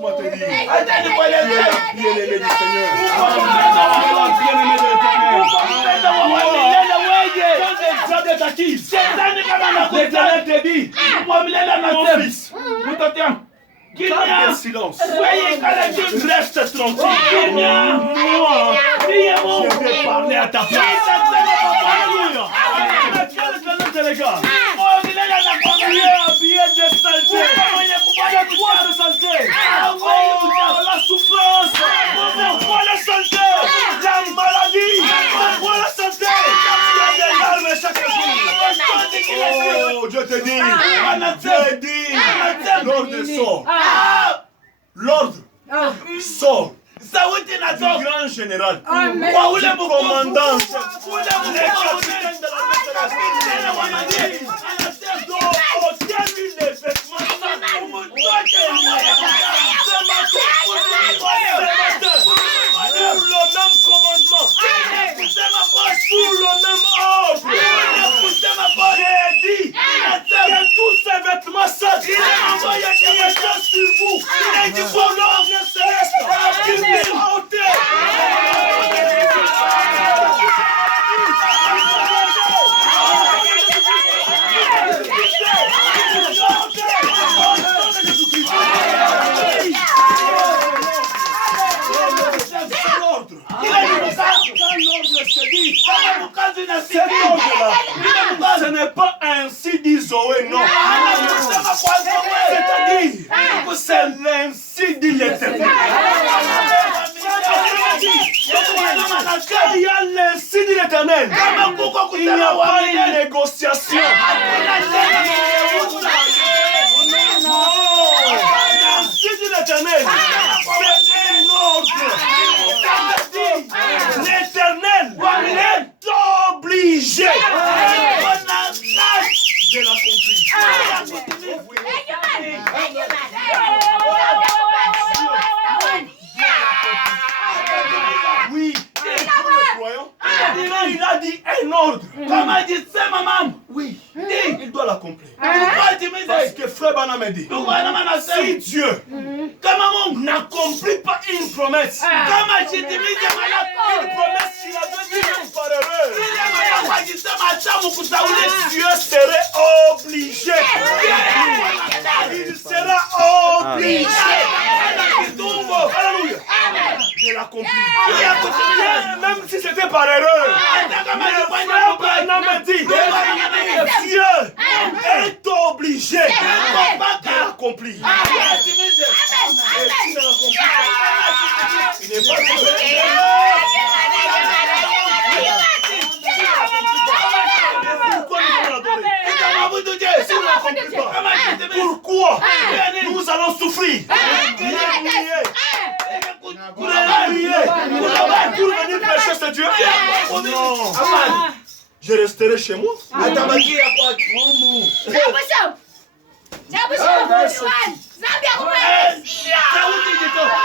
Moi te dire. Attendez quoi les Bien-aimé du Seigneur. L'Éternel te dit, mon fils, garde le silence. Reste tranquille. Moi, je vais parler à ta place. Alléluia. Les gars. Habillé de saleté. C'est quoi de saleté? Oh, la souffrance. C'est quoi la saleté? La maladie. C'est quoi la saleté? Il y a des larmes chaque jour. Oh, Dieu te dit. Dieu dit. L'ordre sort. L'ordre sort. Du grand général. Du commandant. Les capitaines de l'armée de sous le même ordre, j'ai dit que tous ces vêtements sales qui étaient sur vous, il dit pour l'ordre céleste, qui m'est ôté. Ce n'est pas ainsi dit Zoé, non. C'est-à-dire que c'est l'ainsi dit l'Éternel. Quand il y a l'ainsi dit l'Éternel, il n'y a pas une négociation. Non, l'ainsi dit l'Éternel, c'est un ordre. L'Éternel est obligé de l'accomplir. Oui, il a dit un ordre. Comme a dit c'est maman. Oui, il doit l'accomplir. Parce que frère Banam a dit, si Dieu n'accomplit pas une promesse, une promesse qu'il avait dit par erreur, Dieu serait obligé. Il sera obligé. Alléluia. De l'accomplir. Même si c'était par erreur. Dieu est obligé de l'accomplir. Il n'est pas pourquoi nous allons souffrir? Pour venir prêcher ce Dieu? Non. Je resterai chez moi.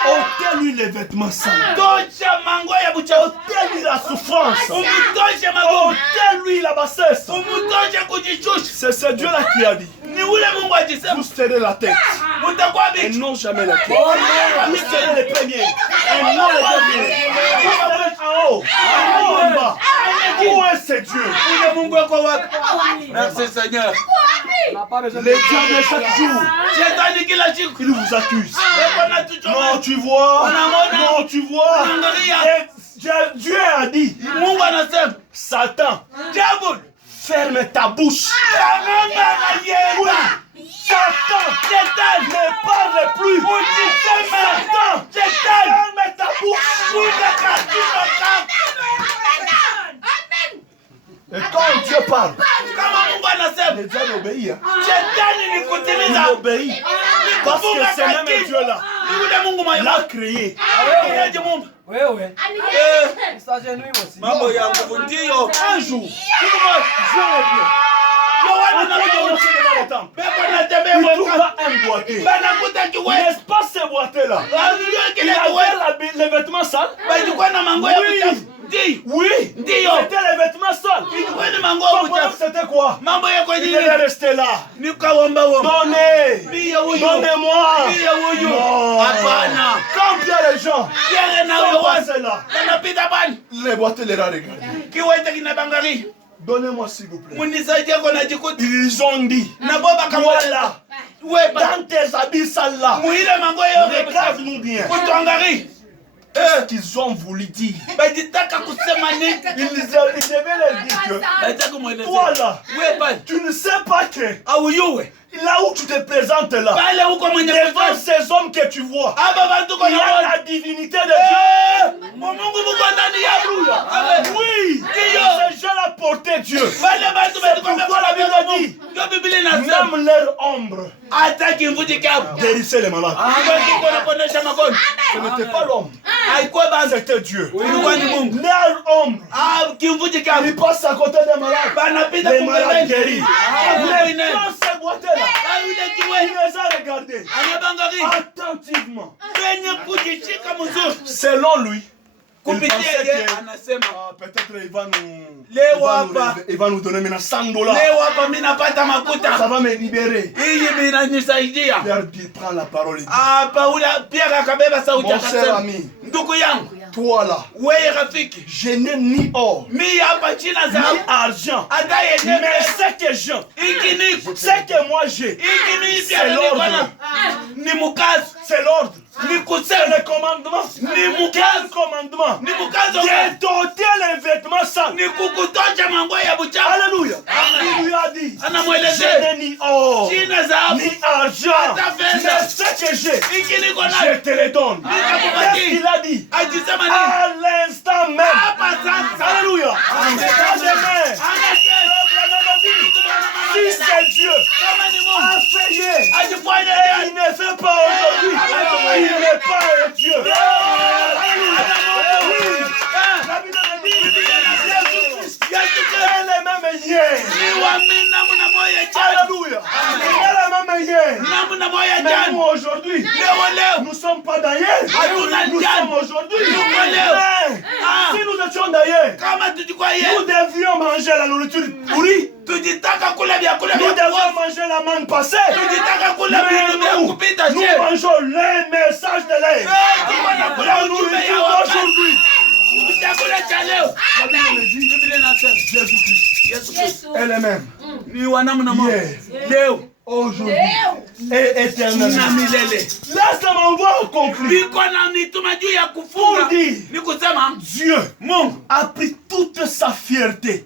Ôtez-lui les vêtements sales. Ôtez-lui la souffrance. Ôtez-lui la bassesse. C'est ce Dieu-là qui a dit. Vous serrez la tête et non jamais la tête. Vous serez les premiers et non les derniers. Vous serez en haut et non en bas. Où est ce Dieu? Merci Seigneur. Les diables chaque jour, ils vous accusent. Non, tu vois. Non, tu vois. Et Dieu a dit, Satan, ferme ta bouche. Oui. Satan, ne parle plus. Satan, ferme ta bouche. Et quand Dieu parle, le diable obéit. Il obéit. Parce que c'est même Dieu-là. Il l'a créé. Un jour, il trouva un boîtier. N'est-ce pas ce boîtier-là? Il avait les vêtements sales. Oui. Oui. C'était les vêtements sales. C'était quoi? Il devait rester là. Donnez. Donnez-moi. Non. Quand il y a les gens sont passés là, les boîtes les regardez. Donnez-moi s'il vous plaît. Ils ont dit, voilà, dans tes habits sales là, regarde-nous bien. Qu'est-ce qu'ils ont voulu dire? Ils devaient leur dire que toi là, tu ne sais pas que là où tu te présentes là, devant ces hommes que tu vois, il y a la divinité de Dieu. Oui, ces gens-là portaient Dieu. C'est pourquoi la Bible dit, même leur ombre guérissait les malades. Ce n'était pas l'homme, c'était Dieu. Leur ombre, ils passent à côté des malades. Les malades guéris. Dans ces boîtes-là, il les a regardés attentivement. Selon lui, il pensait que peut-être il va nous donner maintenant $100. Ça va me libérer. Pierre dit, prends la parole. Il dit, mon cher ami, toi là, je n'ai ni or, ni argent, mais ce que j'ai, ce que moi j'ai, c'est l'ordre. C'est l'ordre. C'est le commandement. Quel commandement? De doter les vêtements sales. Alléluia. Il lui a dit, je n'ai ni or, ni argent, mais ce que j'ai, je te le donne. Qu'est-ce qu'il a dit? À l'instant même. Alléluia. Si c'est Dieu a fait hier, il ne fait pas aujourd'hui, il n'est pas un Dieu. La Bible dit, elle est même hier. Alléluia. Elle est même hier. Mais nous aujourd'hui, nous ne sommes pas d'ailleurs. Nous sommes aujourd'hui. Si nous étions d'ailleurs, nous devions manger la nourriture pourrie. Nous devons manger la manne passée. Nous mangeons les messages de l'air. La nourriture d'aujourd'hui. Jésus-Christ, elle-même, hier, aujourd'hui et éternellement. Laisse-moi voir conclure. Pour dire, Dieu a pris toute sa fierté.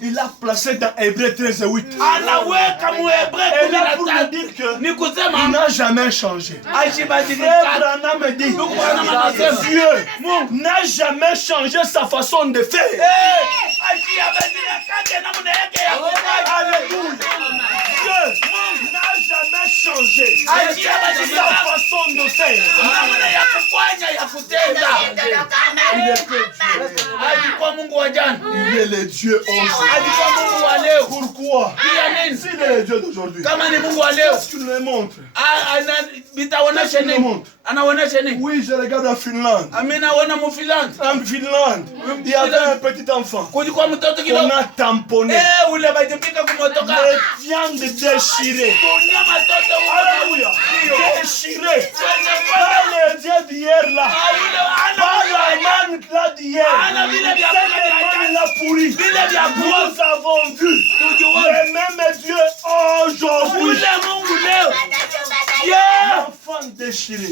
Il l'a placé dans Hébreux 13:8. Et là pour nous dire qu'il n'a jamais changé. Abraham dit, Dieu n'a jamais changé sa façon de faire. Alléluia. Dieu n'a jamais changé sa façon de faire. Il est que Dieu. Il est le Dieu aujourd'hui. Pourquoi? S'il est le Dieu d'aujourd'hui, qu'est-ce qu'il nous montre? Oui, je regarde en Finlande. En Finlande, il y avait un petit enfant. On a tamponné. Les viandes déchirées. Alléluia. Déchirées. Pas les dieux d'hier là. Pas la manne là d'hier. Cette manne là pourrie. Nous avons vu le même Dieu aujourd'hui. L'enfant déchiré.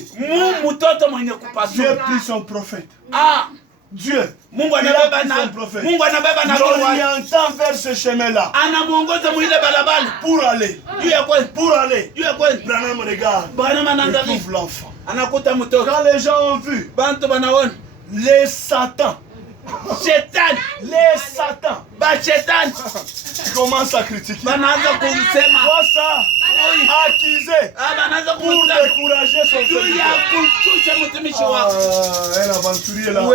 Dieu a pris son prophète. Dieu, il a pris son prophète. L'orientant vers ce chemin-là. Pour aller. Branham regarde. Il trouve l'enfant. Quand les gens ont vu les satans, les satans commencent à critiquer. Quoi ça? accusé pour décourager son serviteur. Un aventurier là. Oh,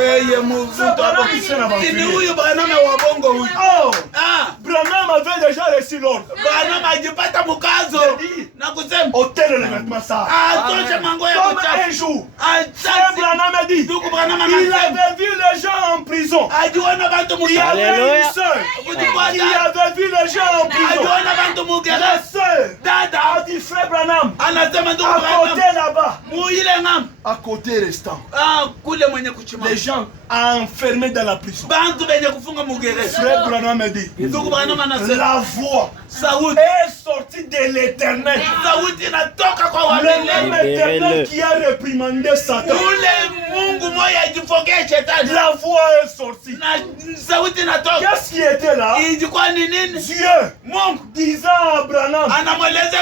Branham avait déjà reçu l'ordre. Ôtez le vêtement sale. Comme un jour, Frère Branham a dit, il avait vu les gens en prison. Il y avait une sœur qui avait vu les gens en prison. La sœur a dit, Frère Branham, à côté là-bas, à côté restant, les gens enfermés dans la prison. Frère Branham a dit, la voix est sortie de l'Éternel. Le même Éternel qui a réprimandé Satan. La voix est sortie. Qu'est-ce qui était là? Dieu disant à Branham,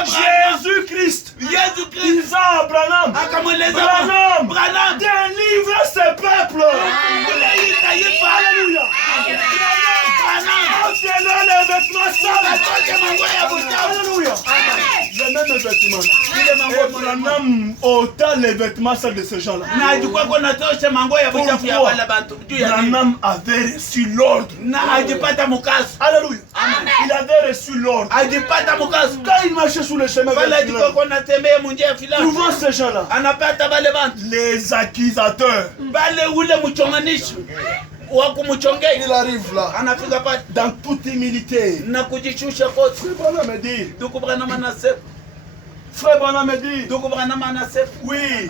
Jésus-Christ disant à Branham, Branham, délivre ce peuple. Alléluia. Ôtez-le les vêtements sales. Alléluia. Les mêmes vêtements. Et Branham ôta les vêtements sales de ces gens-là. Pourquoi? Branham avait reçu l'ordre. Alléluia. Il avait reçu l'ordre. Quand il marchait sur le chemin, trouvant ces gens-là, les accusateurs, il arrive là, dans toute humilité. Frère Branham me dit, oui,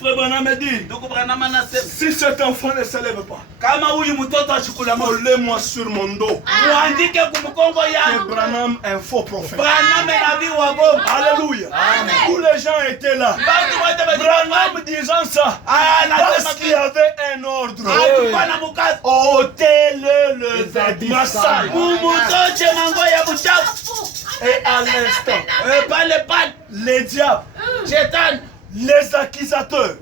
Frère Branham me dit, si cet enfant ne se lève pas, collez-moi sur mon dos que Branham est un faux prophète. Alléluia. Tous les gens étaient là. Branham disant ça, parce qu'il y avait un ordre. Ôtez-le vêtement sale. Et à l'instant, les diables, les accusateurs,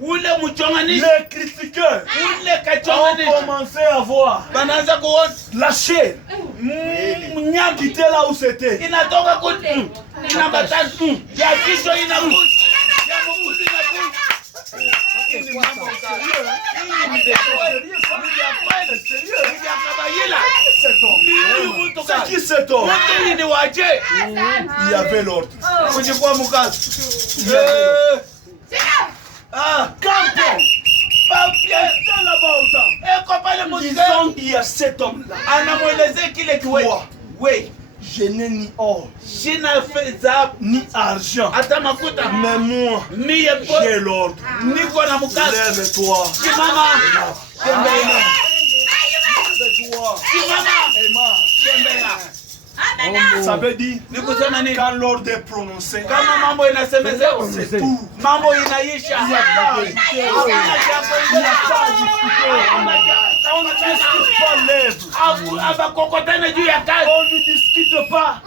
les critiqueurs ont commencé à voir la chair qui était là où c'était. C'est qui cet homme? Il y avait l'ordre. Il y a cet homme-là. Je n'ai ni or, ni argent, mais moi, j'ai l'ordre. Lève-toi. Ça veut dire, quand l'ordre est prononcé, c'est tout. Il n'y a pas à discuter. On ne discute pas l'œuvre. On ne discute pas.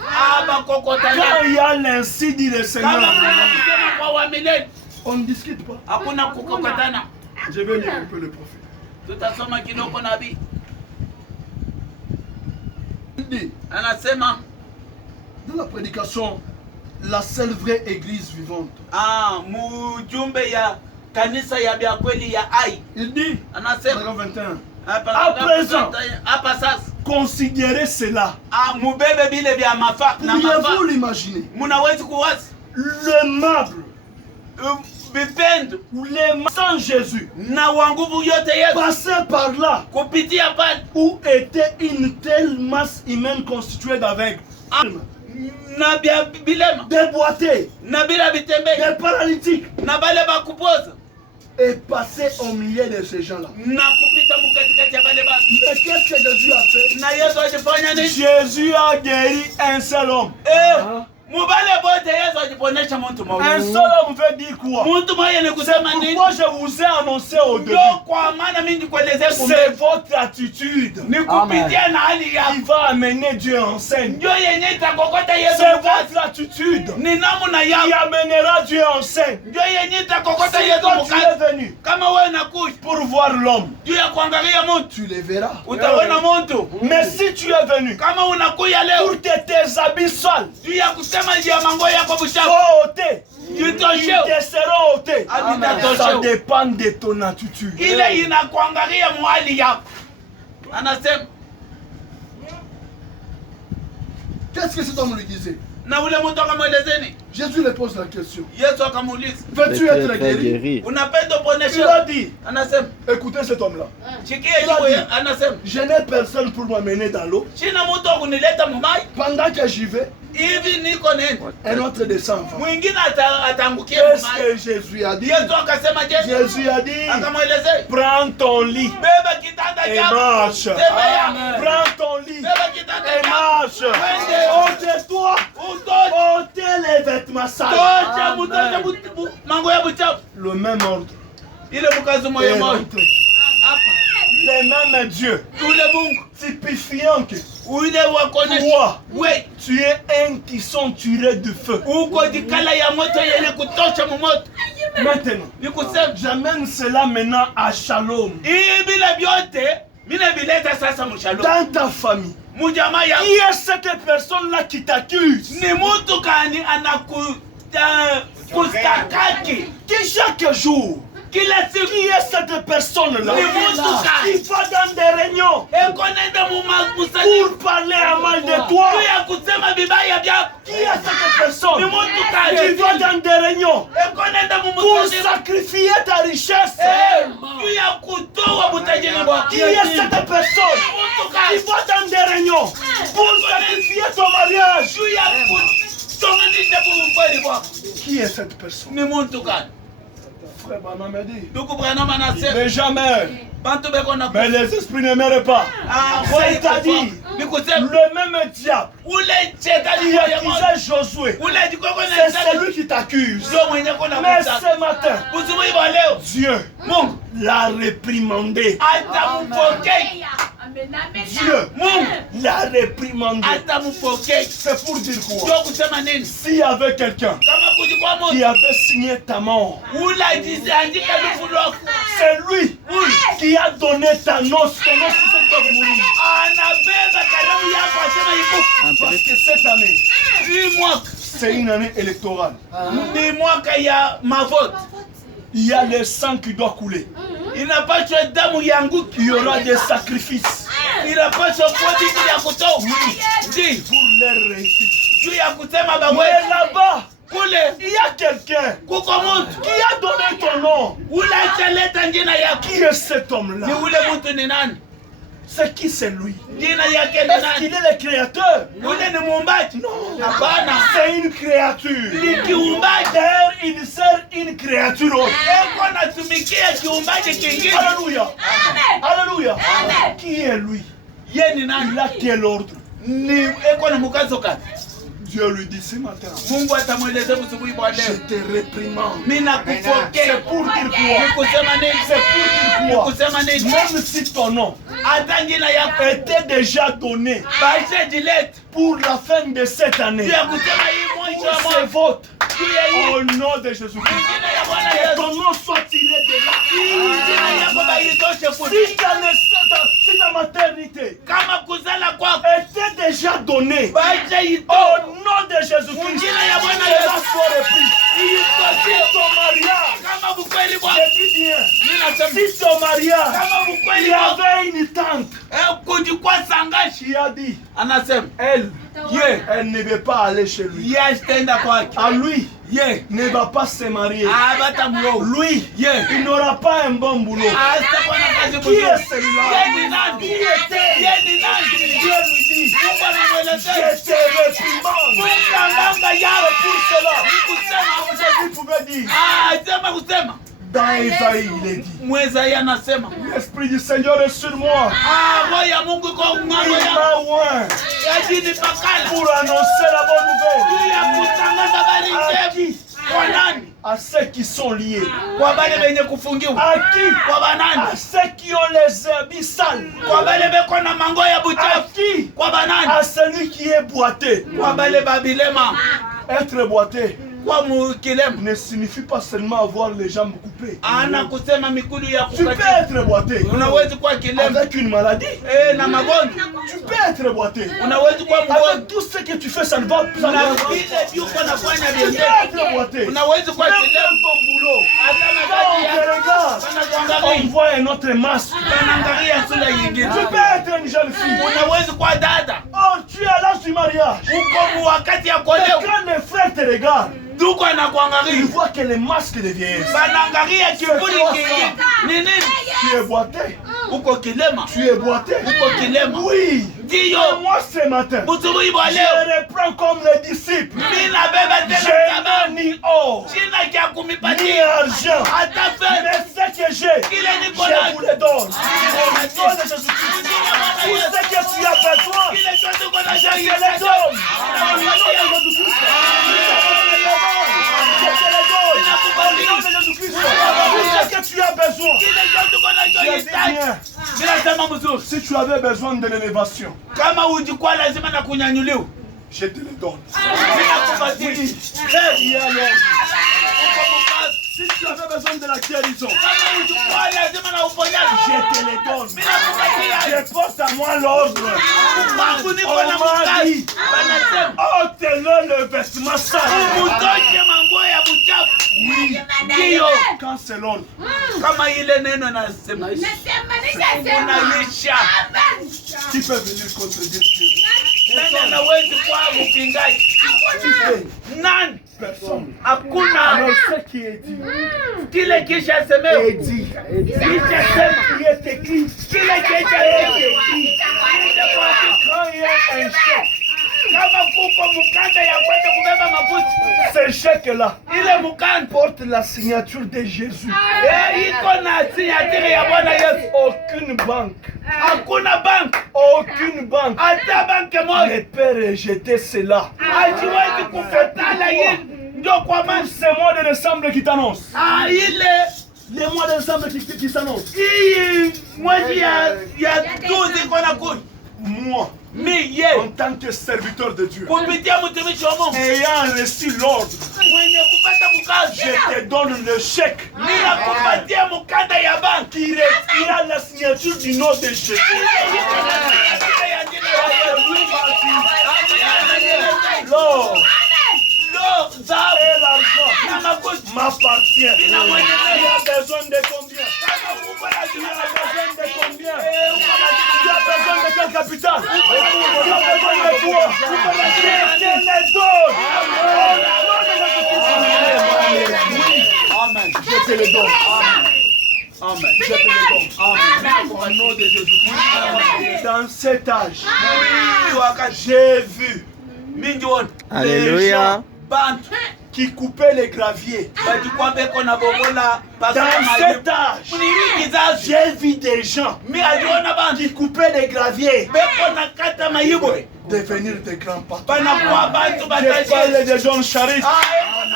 Quand il y a l'ainsi dit le Seigneur, on ne discute pas. Je vais lire un peu le prophète. Dans la prédication, la seule vraie église vivante. Il dit, paragraphe 21, à présent, considérez cela. Pourriez-vous l'imaginer? Le meuble ou les sans Jésus passaient par là où était une telle masse humaine constituée d'aveugles, des boités, des paralytiques, et passer au milieu de ces gens-là. Mais qu'est-ce que Jésus a fait? Jésus a guéri un seul homme. Un seul homme veut dire quoi? Pourquoi je vous ai annoncé au début? C'est votre attitude qui va amener Dieu en scène. C'est votre attitude qui amènera Dieu en scène. Si toi tu es venu pour voir l'homme, tu le verras. Mais si tu es venu pour que tes habits sales soient ôtés, ils te seront ôtés. Ça dépend de ton attitude. Qu'est-ce que cet homme lui disait? Jésus lui pose la question. Veux-tu être guéri? Il a dit, écoutez cet homme-là. Je n'ai personne pour m'amener dans l'eau. Pendant que j'y vais, un autre descend. Qu'est-ce que Jésus a dit? Jésus a dit, prends ton lit et marche. Prends ton lit et marche. Ôte-toi, ôtez les vêtements sales. Le même ordre. Et rentrez. Les mêmes dieux, typifiant que toi, tu es un qui sont tirés du feu. Maintenant, j'amène cela maintenant à Shalom. Dans ta famille, qui est cette personne-là qui t'accuse? Qui chaque jour, qui est cette personne-là qui va dans des réunions pour parler à mal de toi? Qui est cette personne qui va dans des réunions pour sacrifier ta richesse? Qui est cette personne qui va dans des réunions pour sacrifier ton mariage? Qui est cette personne? Frère Branham a dit, mais jamais, mais les esprits ne meurent pas. C'est-à-dire, le même diable qui accusait Josué, c'est celui qui t'accuse. Mais ce matin, Dieu l'a réprimandé. Dieu l'a réprimandé. C'est pour dire quoi? S'il y avait quelqu'un qui avait signé ta mort, c'est lui qui a donné ta noce. Ton noce, c'est de mourir. Parce que cette année, c'est une année électorale. Il y a le sang qui doit couler. Il y aura des sacrifices. Oui, pour leur réussite. Mais là-bas, il y a quelqu'un qui a donné ton nom. Qui est cet homme-là? C'est qui c'est lui? Est-ce qu'il est le créateur? Non. C'est une créature. D'ailleurs, il sert une créature autre. Alléluia. Alléluia. Qui est lui? Il a quel ordre? Dieu lui dit ce matin, je te réprimande. C'est pour dire quoi? C'est pour dire quoi? Même si ton nom était déjà donné pour la fin de cette année, c'est votre. Au nom de Jésus-Christ, que ton nom soit tiré de là. Si ta maternité était déjà donnée, au nom de Jésus-Christ, cela soit repris. Si ton mariage, je dis bien, si ton mariage, il y avait une tante qui a dit, elle ne veut pas aller chez lui. À lui, ne va pas se marier. Lui, il n'aura pas un bon boulot. Qui est celui-là? Qui était? Dieu lui dit, je te réprimande. Pour cela, Jésus pouvait dire, dans Isaïe, il est dit, l'Esprit du Seigneur est sur moi. Il m'a oint Dini pakala. Pour annoncer la bonne nouvelle. Ya kutangaza habari À njema. qui? Kwa nani? À ceux qui sont liés. Kwa bale benye kufungiwa. À qui? Kwa banani? À ceux qui ont les habits sales. Kwa bale beko na mango ya À buchafu. qui? Kwa banani? À celui qui est boité. Kwa bale babilema. Être boité Kwa mukilema. ne signifie pas seulement avoir les jambes coupées. Ana kusema mikulu ya Tu peux kukati. être boité Unawezi kuwa kilema. avec une maladie. Na magonjwa. Tu peux être boité Unawezi kuwa mgonjwa. avec tout ce que tu fais, ça ne va pas. Na vile yuko nafanya Tu peux biashara. être boité. Unawezi kuwa Même kilema. dans ton boulot. Hata na Quand on kazi te yako. regarde, on Wanakuangalia. voit un autre masque. Wanaangalia sura nyingine. Tu peux être une jeune fille. Unawezi kuwa dada. Oh, tu es à l'âge du mariage. Uko wakati ya Et kuolewa. quand les frères te regardent, Duko ils anakuangalia. voient que les masques de vieillesse. Banaangalia kivuli kingi. Ni nini? Tu es boité. Uko kilema. Tu es boité. Uko kilema. Oui. Ndiyo. Et moi ce matin, Busubuhi bwa je leo. reprends comme les disciples. Mimi nabeba tena Je sababu. n'ai ni or, Sina cha ni kumipatia. argent. Hata fedha. Mais ce que j'ai, Kile niko je nacho. vous le donne. Au nom de Jésus-Christ. Tout ce que tu as besoin, Kile chote uko je nacho te le donne. Au nom de Jésus-Christ. Je te le donne. Au nom de Jésus-Christ. Tout ce que tu as besoin. Kile chote uko nacho Je dis hitaji. bien, Bila sema mzuri. si tu avais besoin de l'élévation, Kama ujikwa lazima na kunyanyuliwa. je te le donne. Bila kupatia. Très bien, Lord. Uko mkazi. Si tu avais besoin de la guérison, Kama ujikwa lazima na uponyaji. je te le donne. Bila kupatia. Je porte à moi l'ordre. Mungu niko na On m'a mkazi. dit, Banasema. ôtez-le le vêtement sale. Mutoke manguo ya buchafu. Oui, Ndiyo. quand c'est l'ordre. Kama ile neno nasema. Unaisha. Qui peut venir contredire Dieu? Nani anawezi kuwa mpingaji? Qui peut? Nani? Personne. Hakuna. Alors ce qui est dit, Kile kisha semewa. est dit. Kisha sema. Qui est écrit. Kile kisha semewa. Quand il y a un chèque, Kama kuko mkanda ya kwenda kubeba mafuta. ce chèque-là Ile mkanda. porte la signature de Jésus. Iko na sinyatiri ya Bwana Yesu. Aucune banque, Hakuna banki. aucune banque Hata banki moja. ne peut rejeter cela. Hajiwezi kukatala hili. Ndio kwa maana Ce mois de décembre qui t'annonce. ile Les mois de décembre qui s'annoncent. hii mwezi ya tuzi iko na kuja. Moi, Miye en tant que serviteur de Dieu, kupitia mtumishi wa Mungu ayant reçu l'ordre, mwenye kupata mkazi, je te donne le chèque nina kupatia mkanda ya banki qui a la signature du nom de Jésus. L'or et l'argent m'appartient. Tu as besoin de combien? Tu as besoin de combien? Tu as besoin de quel capital? Tu as besoin de quoi? Je te le donne. Amen. Je te le donne. Amen. Je te le donne. Amen. Au nom de Jésus. Dans cet âge, Wakati j'ai vu mingi wona les Alléluia. gens bantu qui coupaient les graviers. bajikwa beko na bobola Dans cet âge, Mnini kizazi j'ai vu des gens mi aliona bantu qui coupaient les graviers beko na kata mayibwe devenir des grands papas. banakuwa bantu Je bataje parle de John Charit. alione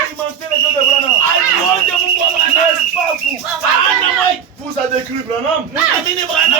Expérimentez les gens de Branham. Mungu wa Branham N'est-ce pas vous? ana mwe Vous avez cru Branham? muamini N'est-ce Branham